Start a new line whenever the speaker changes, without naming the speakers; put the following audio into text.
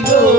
go.